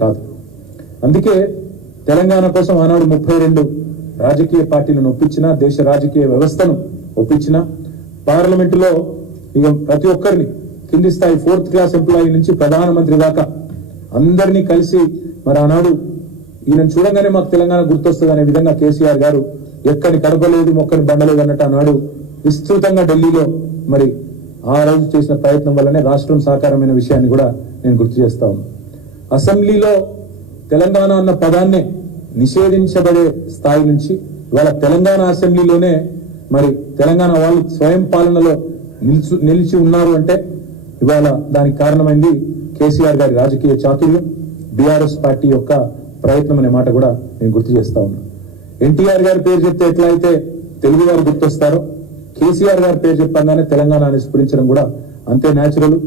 కాదు. అందుకే తెలంగాణ కోసం ఆనాడు 32 రాజకీయ పార్టీలను ఒప్పించిన, దేశ రాజకీయ వ్యవస్థను ఒప్పించిన, పార్లమెంటులో ఇక ప్రతి ఒక్కరిని కింది స్థాయి 4th క్లాస్ ఎంప్లాయీ నుంచి ప్రధానమంత్రి దాకా అందరినీ కలిసి మరి ఆనాడు ఈయన చూడంగానే మాకు తెలంగాణ గుర్తొస్తుంది అనే విధంగా కేసీఆర్ గారు ఎక్కడి కడపలేదు మొక్కని బండలేదు అన్నట్టు ఆనాడు విస్తృతంగా ఢిల్లీలో మరి ఆ రోజు చేసిన ప్రయత్నం వల్లనే రాష్ట్రం సాకారమైన విషయాన్ని కూడా నేను గుర్తు చేస్తా ఉన్నాను. అసెంబ్లీలో తెలంగాణ అన్న పదాన్ని నిషేధించబడే స్థాయి నుంచి ఇవాళ తెలంగాణ అసెంబ్లీలోనే మరి తెలంగాణ వాళ్ళు స్వయం పాలనలో నిలిచి ఉన్నారు అంటే ఇవాళ దానికి కారణమైంది కేసీఆర్ గారి రాజకీయ చాతుర్యం, బీఆర్ఎస్ పార్టీ యొక్క ప్రయత్నం అనే మాట కూడా నేను గుర్తు చేస్తా ఉన్నాను. ఎన్టీఆర్ గారి పేరు చెప్తే ఎట్లా అయితే తెలుగు వారు గుర్తొస్తారో, కేసీఆర్ గారి పేరు చెప్పగానే తెలంగాణ అని స్ఫురించడం కూడా అంతే న్యాచురల్.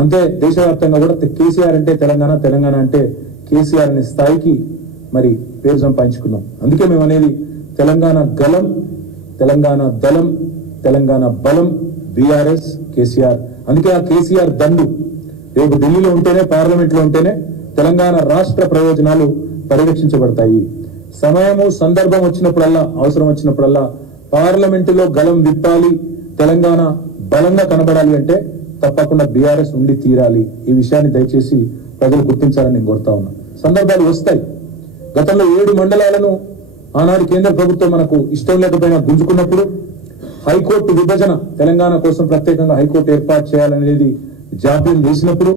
అంతే దేశవ్యాప్తంగా కూడా కేసీఆర్ అంటే తెలంగాణ, తెలంగాణ అంటే కేసీఆర్ అనే స్థాయికి మరి పేరు సంపాదించుకున్నాం. అందుకే మేము అనేది తెలంగాణ గలం, తెలంగాణ దళం, తెలంగాణ బలం, బీఆర్ఎస్ కేసీఆర్. అందుకే ఆ కేసీఆర్ దండు రేపు ఢిల్లీలో ఉంటేనే, పార్లమెంట్ లో ఉంటేనే తెలంగాణ రాష్ట్ర ప్రయోజనాలు పరిరక్షించబడతాయి. సమయము సందర్భం వచ్చినప్పుడల్లా, అవసరం వచ్చినప్పుడల్లా పార్లమెంటులో గలం విప్పాలి, తెలంగాణ బలంగా కనబడాలి అంటే తప్పకుండా బీఆర్ఎస్ ఉండి తీరాలి. ఈ విషయాన్ని దయచేసి ప్రజలు గుర్తించాలని నేను కోరుతా ఉన్నా. సందర్భాలు వస్తాయి. గతంలో 7 మండలాలను ఆనాడు కేంద్ర ప్రభుత్వం మనకు ఇష్టం లేకపోయినా గుంజుకున్నప్పుడు, హైకోర్టు విభజన తెలంగాణ కోసం ప్రత్యేకంగా హైకోర్టు ఏర్పాటు చేయాలనేది జాప్యం చేసినప్పుడు,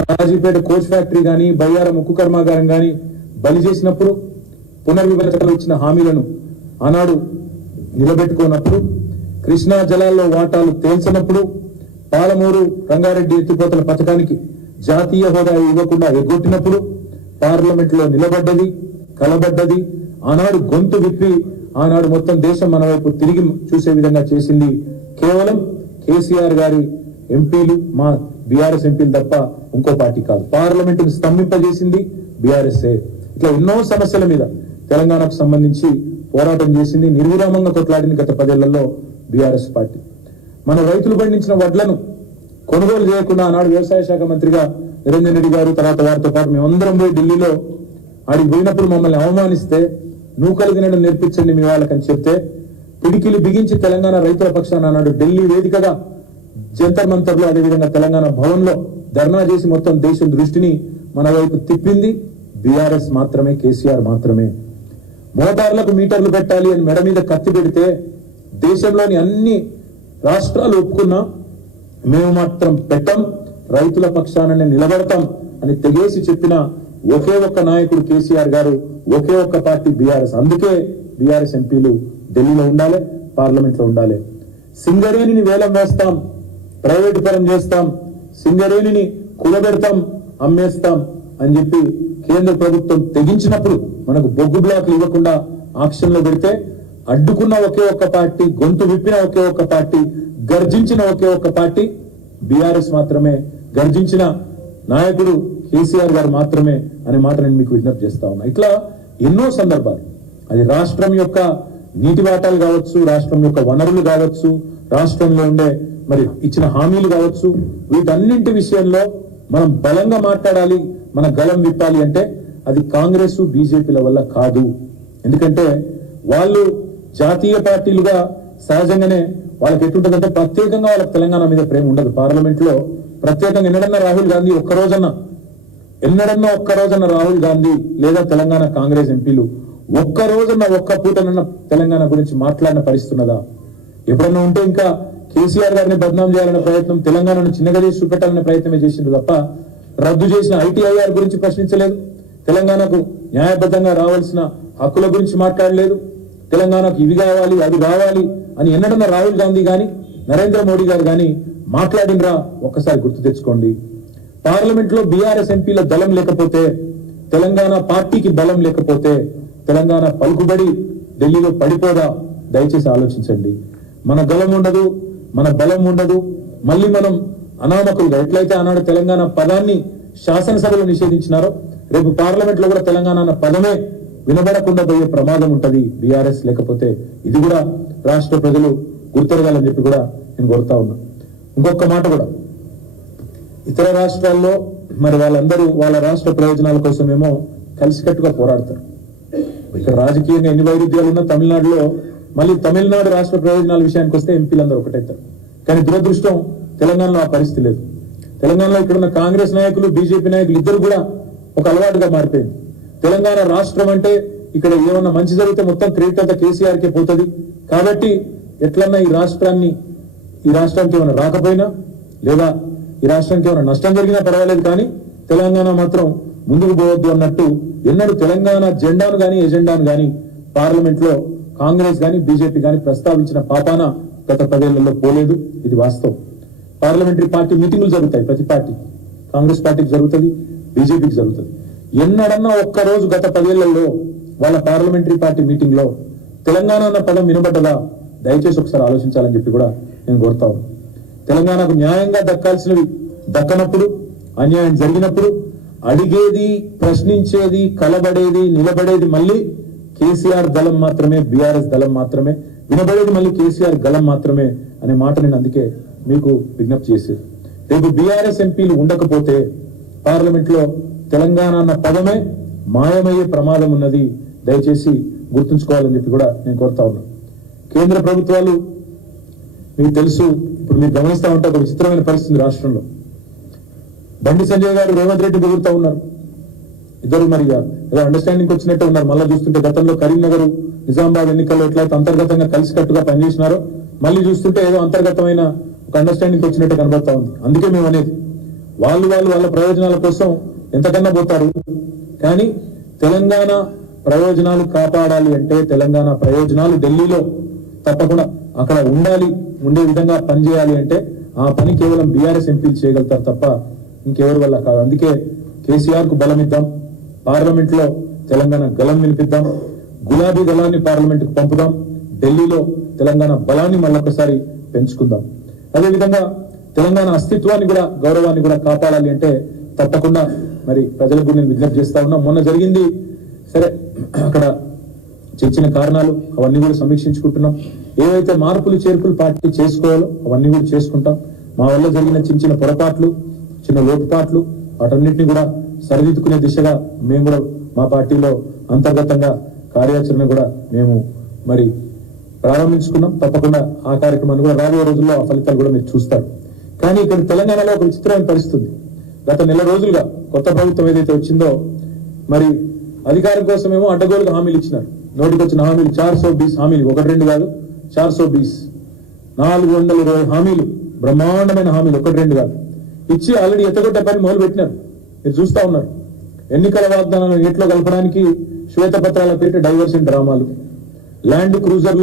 కాజీపేట కోచ్ ఫ్యాక్టరీ గాని, బయ్యార ముక్కు కర్మాగారం గాని బలి చేసినప్పుడు, పునర్విభజనలో ఇచ్చిన హామీలను ఆనాడు నిలబెట్టుకున్నప్పుడు, కృష్ణా జలాల్లో వాటాలు తేల్చినప్పుడు, పాలమూరు రంగారెడ్డి ఎత్తిపోతల పథకానికి జాతీయ హోదా ఇవ్వకుండా ఎగ్గొట్టినప్పుడు పార్లమెంట్ లో నిలబడ్డది, కలబడ్డది. ఆనాడు గొంతు విప్పి ఆనాడు మొత్తం దేశం మన వైపు తిరిగి చూసే విధంగా చేసింది కేవలం కేసీఆర్ గారి ఎంపీలు, మా బీఆర్ఎస్ ఎంపీలు తప్ప ఇంకో పార్టీ కాదు. పార్లమెంటును స్తంభింపజేసింది బీఆర్ఎస్ఏ. ఇట్లా ఎన్నో సమస్యల మీద తెలంగాణకు సంబంధించి పోరాటం చేసింది, నిర్విరామంగా కొట్లాడింది గత 10 ఏళ్లలో బీఆర్ఎస్ పార్టీ. మన రైతులు పండించిన వడ్లను కొనుగోలు చేయకుండా ఆనాడు వ్యవసాయ శాఖ మంత్రిగా నిరంజన్ రెడ్డి గారు, తర్వాత వారితో పాటు మేమందరం పోయి ఢిల్లీలో ఆడికి పోయినప్పుడు మమ్మల్ని అవమానిస్తే, నూకలు తినడం నేర్పించండి మీ వాళ్ళకని చెప్తే, పిడికిలు బిగించి తెలంగాణ రైతుల పక్షాన ఆనాడు ఢిల్లీ వేదికగా జంతర్ మంతర్లో, అదేవిధంగా తెలంగాణ భవన్ లో ధర్నా చేసి మొత్తం దేశం దృష్టిని మన వైపు తిప్పింది బీఆర్ఎస్ మాత్రమే, కేసీఆర్ మాత్రమే. మోటార్లకు మీటర్లు పెట్టాలి అని మెడ మీద కత్తి పెడితే దేశంలోని అన్ని రాష్ట్రాలు ఒప్పుకున్నా మేము మాత్రం పెట్టం, రైతుల పక్షాననే నిలబడతాం అని తెగేసి చెప్పిన ఒకే ఒక్క నాయకుడు కేసీఆర్ గారు, ఒకే ఒక్క పార్టీ బీఆర్ఎస్. అందుకే బీఆర్ఎస్ ఎంపీలు ఢిల్లీలో ఉండాలి, పార్లమెంట్ లో ఉండాలి. సింగరేణిని వేలం వేస్తాం, ప్రైవేటు పరం చేస్తాం, సింగరేణిని కూలబెడతాం, అమ్మేస్తాం అని చెప్పి కేంద్ర ప్రభుత్వం తెగించినప్పుడు, మనకు బొగ్గు బ్లాక్లు ఇవ్వకుండా ఆక్షన్ లో పెడితే అడ్డుకున్న ఒకే ఒక్క పార్టీ, గొంతు విప్పిన ఒకే ఒక్క పార్టీ, గర్జించిన ఒకే ఒక్క పార్టీ బీఆర్ఎస్ మాత్రమే. గర్జించిన నాయకుడు కేసీఆర్ గారు మాత్రమే అనే మాట నేను మీకు విజ్ఞప్తి చేస్తా ఉన్నా. ఇట్లా ఎన్నో సందర్భాలు, అది రాష్ట్రం యొక్క నీటి వాటాలు కావచ్చు, రాష్ట్రం యొక్క వనరులు కావచ్చు, రాష్ట్రంలో ఉండే మరి ఇచ్చిన హామీలు కావచ్చు, వీటన్నింటి విషయంలో మనం బలంగా మాట్లాడాలి, మన గలం విప్పాలి అంటే అది కాంగ్రెస్ బీజేపీల వల్ల కాదు. ఎందుకంటే వాళ్ళు జాతీయ పార్టీలుగా సహజంగానే వాళ్ళకి ఎట్లుంటుందంటే ప్రత్యేకంగా వాళ్ళకి తెలంగాణ మీద ప్రేమ ఉండదు. పార్లమెంట్ లో ప్రత్యేకంగా ఎన్నడన్నా రాహుల్ గాంధీ ఒక్క రోజన్నా రాహుల్ గాంధీ లేదా తెలంగాణ కాంగ్రెస్ ఎంపీలు ఒక్క పూటనన్నా తెలంగాణ గురించి మాట్లాడిన పరిస్థితున్నదా? ఎప్పుడన్నా ఉంటే ఇంకా కేసీఆర్ గారిని బద్నాం చేయాలనే ప్రయత్నం, తెలంగాణను చిన్నగా చేసి చూపెట్టాలనే ప్రయత్నమే చేసింది తప్ప రద్దు చేసిన ఐటీఐఆర్ గురించి ప్రశ్నించలేదు, తెలంగాణకు న్యాయబద్ధంగా రావాల్సిన హక్కుల గురించి మాట్లాడలేదు, తెలంగాణకు ఇవి కావాలి అవి కావాలి అని ఎన్నడన్నా రాహుల్ గాంధీ గాని నరేంద్ర మోడీ గారు గాని మాట్లాడినరా? ఒక్కసారి గుర్తు తెచ్చుకోండి. పార్లమెంట్ లో బీఆర్ఎస్ ఎంపీల దళం లేకపోతే, తెలంగాణ పార్టీకి బలం లేకపోతే తెలంగాణ పలుకుబడి ఢిల్లీలో పడిపోదా? దయచేసి ఆలోచించండి. మన గలం ఉండదు, మన బలం ఉండదు. మళ్ళీ మనం అనామకులుగా ఎట్లయితే ఆనాడు తెలంగాణ పదాన్ని శాసనసభలో నిషేధించినారో, రేపు పార్లమెంట్ లో కూడా తెలంగాణ అన్న పదమే వినబడకుండా పోయే ప్రమాదం ఉంటది బీఆర్ఎస్ లేకపోతే. ఇది కూడా రాష్ట్ర ప్రజలు గుర్తెరగాలని చెప్పి కూడా నేను కోరుతా ఉన్నా. ఇంకొక మాట కూడా, ఇతర రాష్ట్రాల్లో మరి వాళ్ళందరూ వాళ్ళ రాష్ట్ర ప్రయోజనాల కోసమేమో కలిసికట్టుగా పోరాడతారు. ఇక్కడ రాజకీయంగా ఎన్ని వైరుధ్యాలు ఉన్నా తమిళనాడులో మళ్ళీ తమిళనాడు రాష్ట్ర ప్రయోజనాల విషయానికి వస్తే ఎంపీలందరూ ఒకటైతారు. కానీ దురదృష్టం తెలంగాణలో ఆ పరిస్థితి లేదు. తెలంగాణలో ఇక్కడున్న కాంగ్రెస్ నాయకులు, బీజేపీ నాయకులు ఇద్దరు కూడా ఒక అలవాటుగా మారిపోయింది. తెలంగాణ రాష్ట్రం అంటే ఇక్కడ ఏమన్నా మంచి జరిగితే మొత్తం క్రెడిట్ అంతా కేసీఆర్కే పోతుంది. కాబట్టి ఎట్లన్నా ఈ రాష్ట్రానికి ఏమైనా రాకపోయినా లేదా ఈ రాష్ట్రానికి ఏమైనా నష్టం జరిగినా పర్వాలేదు, కానీ తెలంగాణ మాత్రం ముందుకు పోవద్దు అన్నట్టు ఎన్నడూ తెలంగాణ జెండాను గాని ఎజెండాను గాని పార్లమెంట్ లో కాంగ్రెస్ గాని బీజేపీ గాని ప్రస్తావించిన పాపాన గత 10 ఏళ్లలో పోలేదు. ఇది వాస్తవం. పార్లమెంటరీ పార్టీ మీటింగులు జరుగుతాయి. ప్రతి పార్టీ, కాంగ్రెస్ పార్టీకి జరుగుతుంది, బీజేపీకి జరుగుతుంది. ఎన్నడన్నా ఒక్కరోజు గత 10 ఏళ్లలో వాళ్ళ పార్లమెంటరీ పార్టీ మీటింగ్ లో తెలంగాణ అన్న పదం వినబడ్డదా? దయచేసి ఒకసారి ఆలోచించాలని చెప్పి కూడా నేను కోరుతా ఉన్నాను. తెలంగాణకు న్యాయంగా దక్కాల్సినవి దక్కనప్పుడు, అన్యాయం జరిగినప్పుడు అడిగేది, ప్రశ్నించేది, కలబడేది, నిలబడేది మళ్ళీ కేసీఆర్ దళం మాత్రమే, బీఆర్ఎస్ దళం మాత్రమే, వినబడేది మళ్ళీ కేసీఆర్ గళం మాత్రమే అనే మాట నేను అందుకే మీకు విజ్ఞప్తి చేసేది. రేపు బీఆర్ఎస్ ఎంపీలు ఉండకపోతే పార్లమెంట్ లో తెలంగాణ అన్న పదమే మాయమయ్యే ప్రమాదం ఉన్నది. దయచేసి గుర్తుంచుకోవాలని చెప్పి కూడా నేను కోరుతా ఉన్నాను. కేంద్ర ప్రభుత్వాలు మీకు తెలుసు, ఇప్పుడు మీరు గమనిస్తా ఉంటే ఒక విచిత్రమైన పరిస్థితి రాష్ట్రంలో. బండి సంజయ్ గారు రేవంత్ రెడ్డి ఎదుగుతా ఉన్నారు. ఇద్దరు మరి ఏదో అండర్స్టాండింగ్ వచ్చినట్టే ఉన్నారు. మళ్ళీ చూస్తుంటే గతంలో కరీంనగర్, నిజామాబాద్ ఎన్నికల్లో ఎట్లయితే అంతర్గతంగా కలిసికట్టుగా పనిచేసినారో మళ్ళీ చూస్తుంటే ఏదో అంతర్గతమైన ఒక అండర్స్టాండింగ్ వచ్చినట్టు కనబడతా ఉంది. అందుకే మేము అనేది వాళ్ళ ప్రయోజనాల కోసం ఎంతకన్నా పోతారు. కానీ తెలంగాణ ప్రయోజనాలు కాపాడాలి అంటే, తెలంగాణ ప్రయోజనాలు ఢిల్లీలో తప్పకుండా అక్కడ ఉండే విధంగా పనిచేయాలి అంటే ఆ పని కేవలం బీఆర్ఎస్ ఎంపీలు చేయగలుగుతారు తప్ప ఇంకెవరి వల్ల కాదు. అందుకే కేసీఆర్ కు బలం ఇద్దాం, పార్లమెంట్ లో తెలంగాణ గలం వినిపిద్దాం, గులాబీ దళాన్ని పార్లమెంట్ కు పంపుదాం, ఢిల్లీలో తెలంగాణ బలాన్ని మళ్ళొకసారి పెంచుకుందాం. అదేవిధంగా తెలంగాణ అస్తిత్వాన్ని కూడా, గౌరవాన్ని కూడా కాపాడాలి అంటే తప్పకుండా మరి ప్రజలకు నేను విజ్ఞప్తి చేస్తా ఉన్నా. మొన్న జరిగింది సరే, అక్కడ చిన్న కారణాలు అవన్నీ కూడా సమీక్షించుకుంటున్నాం. ఏవైతే మార్పులు చేర్పులు పార్టీ చేసుకోవాలో అవన్నీ కూడా చేసుకుంటాం. మా వల్ల జరిగిన చిన్న పొరపాట్లు, చిన్న లోటుపాట్లు వాటన్నిటిని కూడా సరిదిద్దుకునే దిశగా మేము కూడా మా పార్టీలో అంతర్గతంగా కార్యాచరణ కూడా మేము మరి ప్రారంభించుకున్నాం. తప్పకుండా ఆ కార్యక్రమాన్ని కూడా రాబోయే రోజుల్లో ఆ ఫలితాలు కూడా మీరు చూస్తారు. కానీ ఇక్కడ తెలంగాణలో ఒక విచిత్రమైన పరిస్థితి. గత నెల రోజులుగా కొత్త ప్రభుత్వం ఏదైతే వచ్చిందో మరి అధికారం కోసమేమో అడ్డగోలుగా హామీలు ఇచ్చినారు. నోటికి వచ్చిన హామీలు 420 హామీలు, 1-2 కాదు, 420 420 హామీలు, బ్రహ్మాండమైన హామీలు, 1-2 కాదు ఇచ్చి ఆల్రెడీ ఎత్తగొట్టే పని మొదలు పెట్టినారు. మీరు చూస్తా ఉన్నారు. ఎన్నికల వాగ్దానాలను నీటిలో కలపడానికి శ్వేతపత్రాల పేరిట డైవర్షన్ డ్రామాలు, ల్యాండ్ క్రూజర్లో